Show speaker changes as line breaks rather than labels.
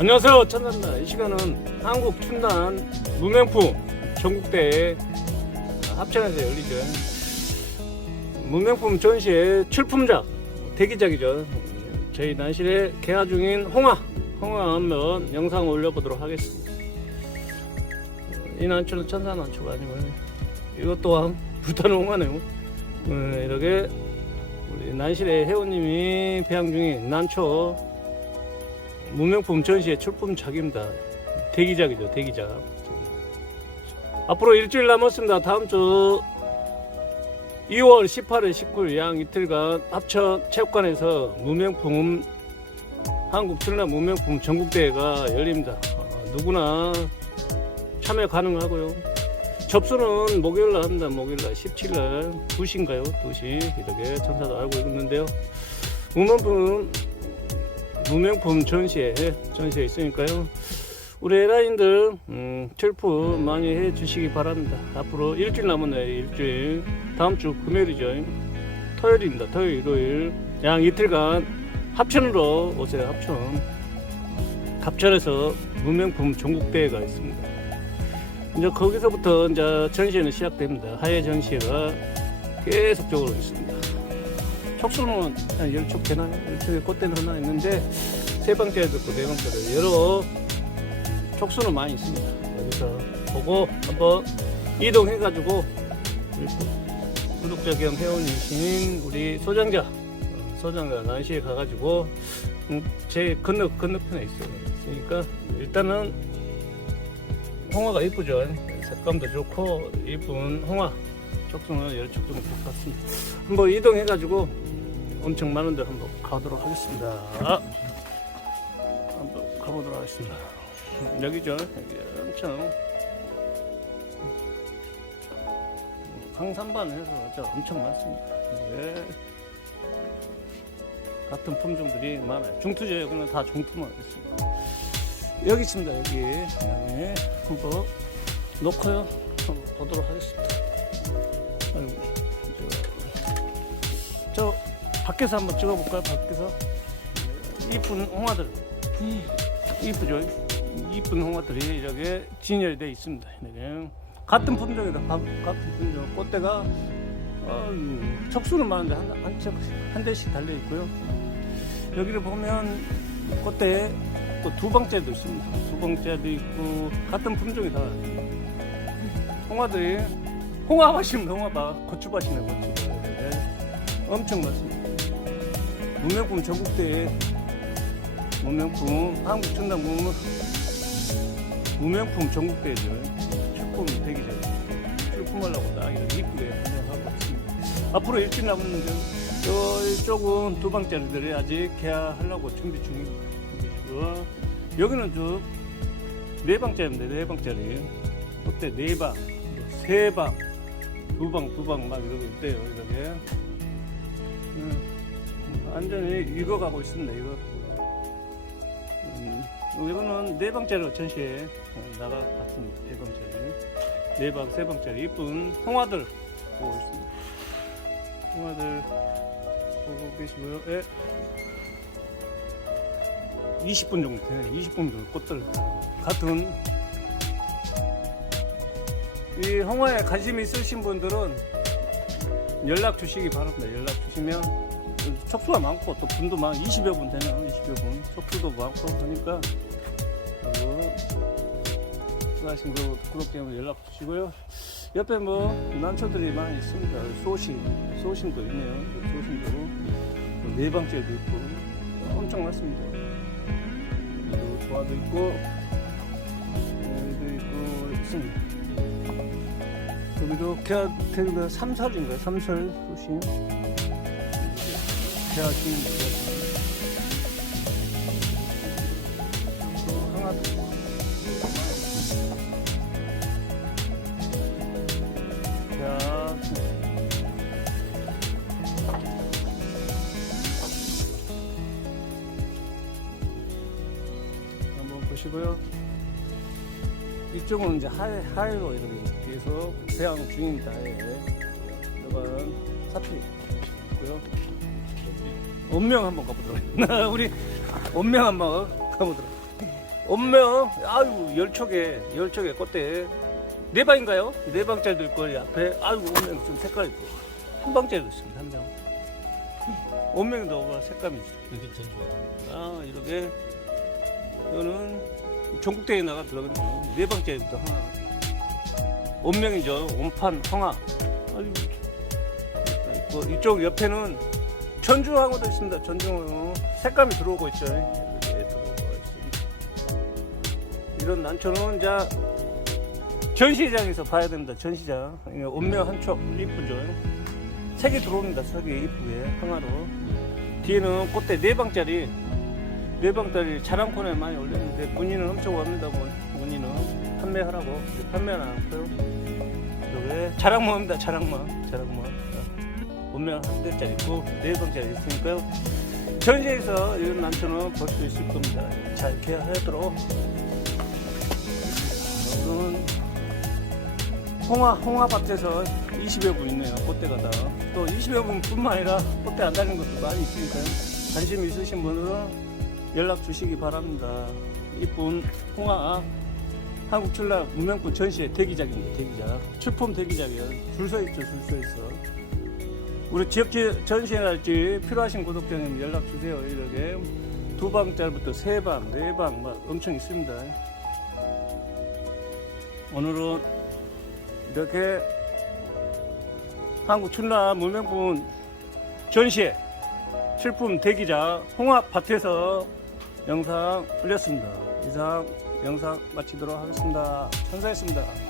안녕하세요. 천단다 이 시간은 한국 춘단 무명품 전국대회 합천에서 열리죠. 무명품 전시회 출품작 대기작이죠. 저희 난실에 개화 중인 홍화 홍화 한번 영상 올려보도록 하겠습니다. 이 난초는 천사 난초가 아니고 이것 또한 불타는 홍화네요. 어, 이렇게 우리 난실의 회원님이 배양 중인 난초 무명품 전시회 출품 작입니다. 대기작이죠, 대기작. 앞으로 일주일 남았습니다. 다음 주 2월 18일, 19일 양 이틀간 합천 체육관에서 무명품 한국 출납 무명품 전국대회가 열립니다. 어, 누구나 참여 가능하고요. 접수는 목요일 날 합니다. 목요일 날 17일 2시인가요? 2시 이렇게 천사도 알고 있는데요. 무명품 무명품 전시회 전시회 있으니까요. 우리 에라인들 음, 출품 많이 해주시기 바랍니다. 앞으로 일주일 남았네요. 일주일 다음 주 금요일이죠. 토요일입니다. 토요일, 일요일 양 이틀간 합천으로 오세요. 합천 합천에서 무명품 전국대회가 있습니다. 이제 거기서부터 이제 전시회는 시작됩니다. 하회 전시회가 계속적으로 있습니다. 촉수는 한 열촉 되나요? 열촉에 꽃대는 하나 있는데 세 번째도 있고 네 번째도 여러 촉수는 많이 있습니다. 여기서 보고 한번 이동해가지고 구독자 겸 회원이신 우리 소장자 어, 소장자 난시에 가가지고 음, 제 건너 건너편에 있어요. 있으니까 일단은 홍화가 이쁘죠. 색감도 좋고 이쁜 홍화 촉수는 여러 촉 정도 같습니다. 한번 이동해가지고 엄청 많은 데 한번 가도록 하겠습니다. 한번 가보도록 하겠습니다. 여기죠. 여기 엄청 강산반 해서 엄청 많습니다. 네. 같은 품종들이 많아요. 중투죠. 여기는 다 중투만 있습니다. 여기 있습니다. 여기 여기 한번 놓고요. 한번 보도록 하겠습니다. 아이고, 저, 저 밖에서 한번 찍어볼까요? 밖에서 이쁜 홍화들 이쁘죠? 이쁜 홍화들이 이렇게 진열이 되어 있습니다. 이렇게. 같은 품종이다. 바- 같은 품종. 꽃대가 어, 척수는 많은데 한, 한, 척, 한 대씩 달려 있고요. 여기를 보면 꽃대 또두 방째도 있습니다. 두 방째도 있고 같은 품종이 다 홍화들이 홍화밭입니다. 홍화밭 고추밭이네 고추밭. 네. 엄청 많습니다. 무명품 전국대회 무명품 한국 천당 무명 무명품 전국대회죠. 출품 되기 전에 출품하려고 딱 이쁘게 한정하고 있습니다. 앞으로 일주일 남았는데 이쪽은 두 방짜리들이 아직 개화하려고 준비 중입니다. 준비 중. 여기는 저네 방짜리인데 네 방짜리 그때 네 방, 세 방, 두 방, 두 방 막 이러고 있대요. 이렇게. 음, 완전히 익어가고 있습니다. 이거. 음, 이거는 네 방짜리로 전시에 나가 같은 네 방짜리. 네 방, 세 방짜리 이쁜 홍화들 보고 있습니다. 홍화들 보고 계시고요. 예. 20분 정도 되네. 20분 정도 꽃들 같은 이 홍화에 관심 있으신 분들은 연락 주시기 바랍니다. 연락 주시면 촉수가 많고 또 분도 많 20여 분 되네요. 20여 분. 촉수도 많고 하니까 그리고 수고하신 그 구독자분 연락 주시고요. 옆에 뭐 난초들이 많이 있습니다. 소심, 소심도 있네요. 소심도 뭐 네방째도 있고 엄청 많습니다. 그리고 조화도 있고 여기도 있고 있습니다. 여기도 개화태가 삼설인가요? 삼설 소심. 또 하나도 자, 한번 보시고요. 이쪽은 이제 하이, 하이로 이렇게 계속 배양 중입니다. 예. 이건 사필 있고요. 원명 한번 가보도록. 우리 원명 한번 가보도록. 엄명 아유 열척에 열척에 꽃대 네 방인가요? 네 방짜리도 있고 앞에 아유 엄명 좀 색깔 있고 한 방짜리도 있습니다 한 방. 엄명도 뭐 색감이.
여기 전주가
아 이렇게 이거는 전국대회 나가 들어가면 네 방짜리부터 하나. 엄명이죠 온판 황화. 아유 있고 이쪽 옆에는 전주항어도 있습니다. 전주항어 색감이 들어오고 있죠. 이렇게 들어오고 있습니다. 이런 난초는 이제 전시장에서 봐야 됩니다. 전시장. 온명 한촉 이쁘죠. 색이 들어옵니다. 색이 이쁘게 항아로. 뒤에는 꽃대 네 방짜리 네 방짜리 자랑콘에 많이 올렸는데 문의는 엄청. 문- 문의는 판매하라고 판매는 안 하고요. 여기 자랑모입니다. 자랑모, 자랑모. 분명 한 대짜리 있고 네 방짜리 있으니까요. 전시에서 이런 난초는 볼수 있을 겁니다. 잘 케어하도록. 오늘은 홍화 홍화밭에서 20여 분 있네요. 꽃대가 다. 또 20여 분뿐만 아니라 꽃대 안 달린 것도 많이 있으니까요. 관심 있으신 분은 연락 주시기 바랍니다. 이쁜 홍화 한국 출라 문명품 전시회 대기작입니다. 대기작. 출품 대기작이에요. 줄서 있죠. 줄 서 있어. 우리 지역 지- 전시회 할지 필요하신 구독자님 연락 주세요. 이렇게 두 방짜리부터 세 방, 네 방, 막 엄청 있습니다. 오늘은 이렇게 한국 춘라 문명품 전시회 실품 대기자 홍합밭에서 영상 올렸습니다. 이상 영상 마치도록 하겠습니다. 천사했습니다.